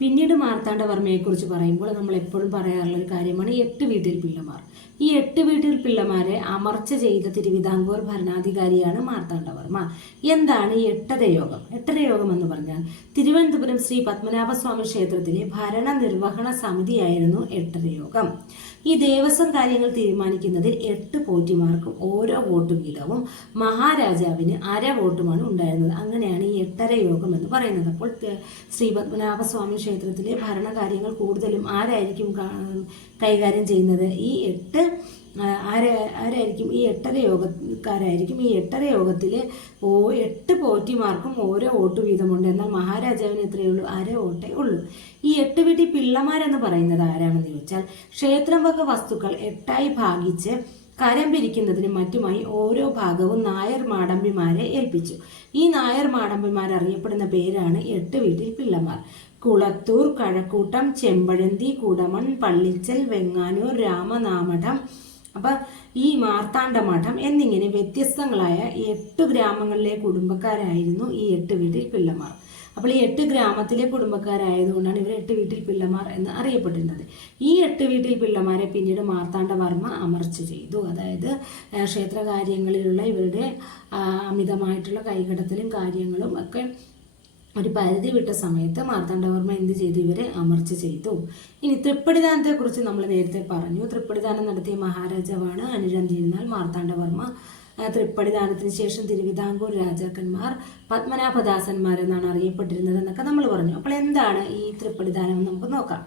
പിന്നീട് മാർത്താണ്ഡവർമ്മയെക്കുറിച്ച് പറയുമ്പോൾ നമ്മൾ എപ്പോഴും പറയാറുള്ള ഒരു കാര്യമാണ് 8 വീട്ടിൽ പിള്ളമാർ. ഈ 8 വീട്ടിൽ പിള്ളമാരെ അമർച്ച ചെയ്ത തിരുവിതാംകൂർ ഭരണാധികാരിയാണ് മാർത്താണ്ഡവർമ്മ. എന്താണ് ഈ എട്ടരയോഗം? എട്ടരയോഗം എന്ന് പറഞ്ഞാൽ തിരുവനന്തപുരം ശ്രീ പത്മനാഭസ്വാമി ക്ഷേത്രത്തിലെ ഭരണ നിർവഹണ സമിതിയായിരുന്നു എട്ടരയോഗം. ഈ ദേവസ്വം കാര്യങ്ങൾ തീരുമാനിക്കുന്നതിൽ 8 പോറ്റിമാർക്കും ഓരോ വോട്ട് വീതവും മഹാരാജാവിന് അര വോട്ടുമാണ് ഉണ്ടായിരുന്നത്. അങ്ങനെയാണ് ഈ എട്ടര യോഗം എന്ന് പറയുന്നത്. അപ്പോൾ ശ്രീ പത്മനാഭസ്വാമി ക്ഷേത്രത്തിലെ ഭരണകാര്യങ്ങൾ കൂടുതലും ആരായിരിക്കും കൈകാര്യം ചെയ്യുന്നത്? ആരായിരിക്കും ഈ എട്ടര യോഗക്കാരായിരിക്കും. ഈ എട്ടര യോഗത്തിൽ 8 പോറ്റിമാർക്കും ഓരോ വോട്ട് വീതമുണ്ട്. എന്നാൽ മഹാരാജാവിന് എത്രയേ ഉള്ളൂ? അര വോട്ടേ ഉള്ളൂ. ഈ 8 വീട്ടിൽ പിള്ളമാരെന്ന് പറയുന്നത് ആരാണെന്ന് ചോദിച്ചാൽ ക്ഷേത്രം വക വസ്തുക്കൾ 8ആയി ഭാഗിച്ച് കരം പിരിക്കുന്നതിനും മറ്റുമായി ഓരോ ഭാഗവും നായർ മാടമ്പിമാരെ ഏൽപ്പിച്ചു. ഈ നായർ മാടമ്പിമാർ അറിയപ്പെടുന്ന പേരാണ് 8 വീട്ടിൽ പിള്ളമാർ. കുളത്തൂർ, കഴക്കൂട്ടം, ചെമ്പഴന്തി, കുടമൺ, പള്ളിച്ചൽ, വെങ്ങാനൂർ, രാമനാമഠം, ഈ മാർത്താണ്ഡമഠം എന്നിങ്ങനെ വ്യത്യസ്തങ്ങളായ 8 ഗ്രാമങ്ങളിലെ കുടുംബക്കാരായിരുന്നു ഈ 8 വീട്ടിൽ പിള്ളമാർ. അപ്പോൾ ഈ 8 ഗ്രാമത്തിലെ കുടുംബക്കാരായതുകൊണ്ടാണ് ഇവർ 8 വീട്ടിൽ പിള്ളമാർ എന്ന് അറിയപ്പെട്ടിരുന്നത്. ഈ 8 വീട്ടിൽ പിള്ളമാരെ പിന്നീട് മാർത്താണ്ഡവർമ്മ അമർച്ച ചെയ്തു. അതായത് ക്ഷേത്രകാര്യങ്ങളിലുള്ള ഇവരുടെ അമിതമായിട്ടുള്ള കൈകടത്തലും കാര്യങ്ങളും ഒക്കെ ഒരു പരിധി വിട്ട സമയത്ത് മാർത്താണ്ഡവർമ്മ എന്ത് ചെയ്തു? ഇവരെ അമർച്ച ചെയ്തു. ഇനി തൃപ്പടിദാനത്തെക്കുറിച്ച് നമ്മൾ നേരത്തെ പറഞ്ഞു. തൃപ്പടിദാനം നടത്തിയ മഹാരാജാവാണ് അനിഴം തിരുനാൾ മാർത്താണ്ഡവർമ്മ. തൃപ്പടിദാനത്തിന് ശേഷം തിരുവിതാംകൂർ രാജാക്കന്മാർ പത്മനാഭദാസന്മാർ എന്നാണ് അറിയപ്പെട്ടിരുന്നത് എന്നൊക്കെ നമ്മൾ പറഞ്ഞു. അപ്പോൾ എന്താണ് ഈ തൃപ്പടിദാനം എന്ന് നമുക്ക് നോക്കാം.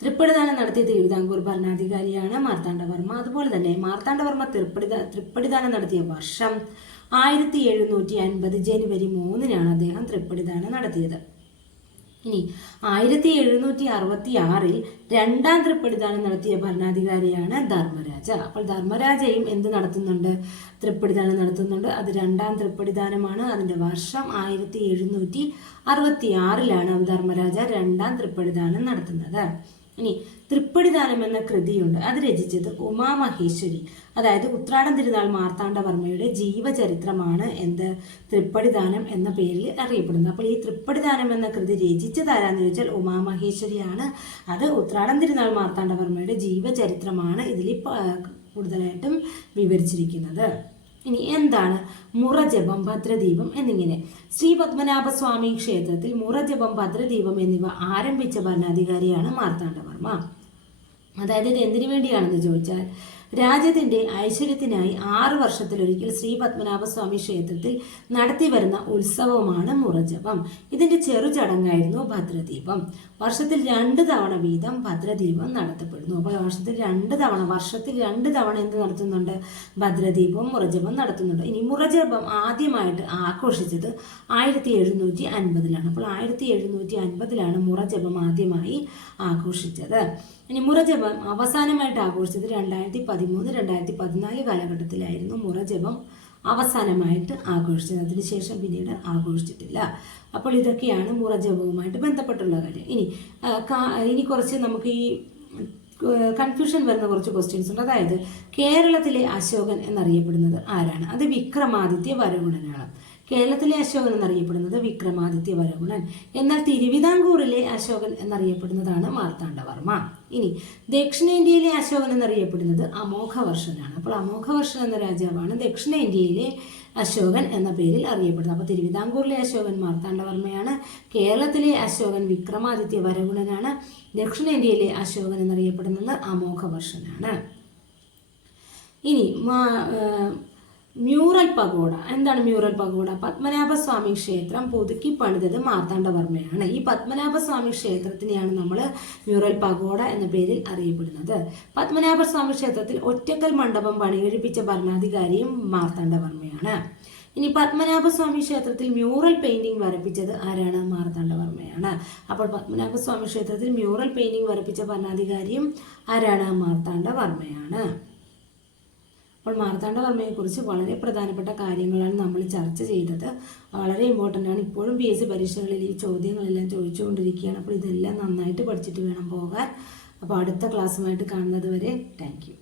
തൃപ്പടിദാനം നടത്തിയ തിരുവിതാംകൂർ ഭരണാധികാരിയാണ് മാർത്താണ്ഡവർമ്മ. അതുപോലെ തന്നെ മാർത്താണ്ഡവർമ്മ തൃപ്പടിദാനം നടത്തിയ വർഷം 1750 ജനുവരി 3-നാണ് അദ്ദേഹം തൃപ്പടിദാനം നടത്തിയത്. ഇനി 1766 രണ്ടാം തൃപ്പടിദാനം നടത്തിയ ഭരണാധികാരിയാണ് ധർമ്മരാജ. അപ്പോൾ ധർമ്മരാജയും എന്ത് നടത്തുന്നുണ്ട്? തൃപ്പടിദാനം നടത്തുന്നുണ്ട്. അത് രണ്ടാം തൃപ്പടിദാനമാണ്. അതിന്റെ വർഷം 1766 ധർമ്മരാജ രണ്ടാം തൃപ്പടിദാനം നടത്തുന്നത്. ഇനി തൃപ്പടിദാനം എന്ന കൃതിയുണ്ട്. അത് രചിച്ചത് ഉമാമഹേശ്വരി. അതായത് ഉത്രാടം തിരുനാൾ മാർത്താണ്ഡവർമ്മയുടെ ജീവചരിത്രമാണ് തൃപ്പടിദാനം എന്ന പേരിൽ അറിയപ്പെടുന്നത്. അപ്പോൾ ഈ തൃപ്പടിദാനം എന്ന കൃതി രചിച്ചത് ആരാന്ന് ചോദിച്ചാൽ ഉമാമഹേശ്വരിയാണ്. അത് ഉത്രാടം തിരുനാൾ മാർത്താണ്ഡവർമ്മയുടെ ജീവചരിത്രമാണ് ഇതിൽ കൂടുതലായിട്ടും വിവരിച്ചിരിക്കുന്നത്. ഇനി എന്താണ് മുറജപം, ഭദ്രദീപം എന്നിങ്ങനെ? ശ്രീ പത്മനാഭസ്വാമി ക്ഷേത്രത്തിൽ മുറജപം, ഭദ്രദീപം എന്നിവ ആരംഭിച്ച ഭരണാധികാരിയാണ് മാർത്താണ്ഡവർമ്മ. അതായത് ഇത് എന്തിനു വേണ്ടിയാണെന്ന് ചോദിച്ചാൽ രാജ്യത്തിന്റെ ഐശ്വര്യത്തിനായി 6 വർഷത്തിലൊരിക്കൽ ശ്രീ പത്മനാഭസ്വാമി ക്ഷേത്രത്തിൽ നടത്തിവരുന്ന ഉത്സവമാണ് മുറജപം. ഇതിന്റെ ചെറുചടങ്ങായിരുന്നു ഭദ്രദീപം. വർഷത്തിൽ 2 തവണ വീതം ഭദ്രദീപം നടത്തപ്പെടുന്നു. അപ്പോൾ വർഷത്തിൽ 2 തവണ എന്ത് നടത്തുന്നുണ്ട്? ഭദ്രദീപവും മുറജപം നടത്തുന്നുണ്ട്. ഇനി മുറജപം ആദ്യമായിട്ട് ആഘോഷിച്ചത് 1750-ലാണ്. അപ്പോൾ 1750-ലാണ് മുറജപം ആദ്യമായി ആഘോഷിച്ചത്. ഇനി മുറജപം അവസാനമായിട്ട് ആഘോഷിച്ചത് 2013-2014 കാലഘട്ടത്തിലായിരുന്നു മുറജപം അവസാനമായിട്ട് ആഘോഷിച്ചത്. അതിനുശേഷം പിന്നീട് ആഘോഷിച്ചിട്ടില്ല. അപ്പോൾ ഇതൊക്കെയാണ് മുറജപവുമായിട്ട് ബന്ധപ്പെട്ടുള്ള കാര്യം. ഇനി കുറച്ച് നമുക്ക് ഈ കൺഫ്യൂഷൻ വരുന്ന കുറച്ച് ക്വസ്റ്റ്യൻസ് ഉണ്ട്. അതായത് കേരളത്തിലെ അശോകൻ എന്നറിയപ്പെടുന്നത് ആരാണ്? അത് വിക്രമാദിത്യ വരഗുണനാണ്. കേരളത്തിലെ അശോകൻ എന്നറിയപ്പെടുന്നത് വിക്രമാദിത്യ വരഗുണൻ. എന്നാൽ തിരുവിതാംകൂറിലെ അശോകൻ എന്നറിയപ്പെടുന്നതാണ് മാർത്താണ്ഡവർമ്മ. ഇനി ദക്ഷിണേന്ത്യയിലെ അശോകൻ എന്നറിയപ്പെടുന്നത് അമോഘവർഷനാണ്. അപ്പോൾ അമോഘവർഷൻ എന്ന രാജാവാണ് ദക്ഷിണേന്ത്യയിലെ അശോകൻ എന്ന പേരിൽ അറിയപ്പെടുന്നത്. അപ്പോൾ തിരുവിതാംകൂറിലെ അശോകൻ മാർത്താണ്ഡവർമ്മയാണ്. കേരളത്തിലെ അശോകൻ വിക്രമാദിത്യ വരഗുണനാണ്. ദക്ഷിണേന്ത്യയിലെ അശോകൻ എന്നറിയപ്പെടുന്നത് അമോഘവർഷനാണ്. ഇനി മ്യൂറൽ പഗോഡ. എന്താണ് മ്യൂറൽ പഗോഡ? പത്മനാഭസ്വാമി ക്ഷേത്രം പുതുക്കി പണിതത് മാർത്താണ്ഡവർമ്മയാണ്. ഈ പത്മനാഭസ്വാമി ക്ഷേത്രത്തിനെയാണ് നമ്മൾ മ്യൂറൽ പഗോഡ എന്ന പേരിൽ അറിയപ്പെടുന്നത്. പത്മനാഭസ്വാമി ക്ഷേത്രത്തിൽ ഒറ്റക്കൽ മണ്ഡപം പണികഴിപ്പിച്ച ഭരണാധികാരിയും മാർത്താണ്ഡവർമ്മയാണ്. ഇനി പത്മനാഭസ്വാമി ക്ഷേത്രത്തിൽ മ്യൂറൽ പെയിന്റിംഗ് വരപ്പിച്ചത് ആരാണ്? മാർത്താണ്ഡവർമ്മയാണ്. അപ്പോൾ പത്മനാഭസ്വാമി ക്ഷേത്രത്തിൽ മ്യൂറൽ പെയിന്റിംഗ് വരപ്പിച്ച ഭരണാധികാരിയും ആരാണ്? മാർത്താണ്ഡവർമ്മയാണ്. അപ്പോൾ മാർത്താണ്ഡവർമ്മയെക്കുറിച്ച് വളരെ പ്രധാനപ്പെട്ട കാര്യങ്ങളാണ് നമ്മൾ ചർച്ച ചെയ്തത്. വളരെ ഇമ്പോർട്ടൻ്റ് ആണ്. ഇപ്പോഴും PSC പരീക്ഷകളിൽ ഈ ചോദ്യങ്ങളെല്ലാം ചോദിച്ചുകൊണ്ടിരിക്കുകയാണ്. അപ്പോൾ ഇതെല്ലാം നന്നായിട്ട് പഠിച്ചിട്ട് വേണം പോകാൻ. അപ്പോൾ അടുത്ത ക്ലാസ്സുമായിട്ട് കാണുന്നത് വരെ താങ്ക് യു.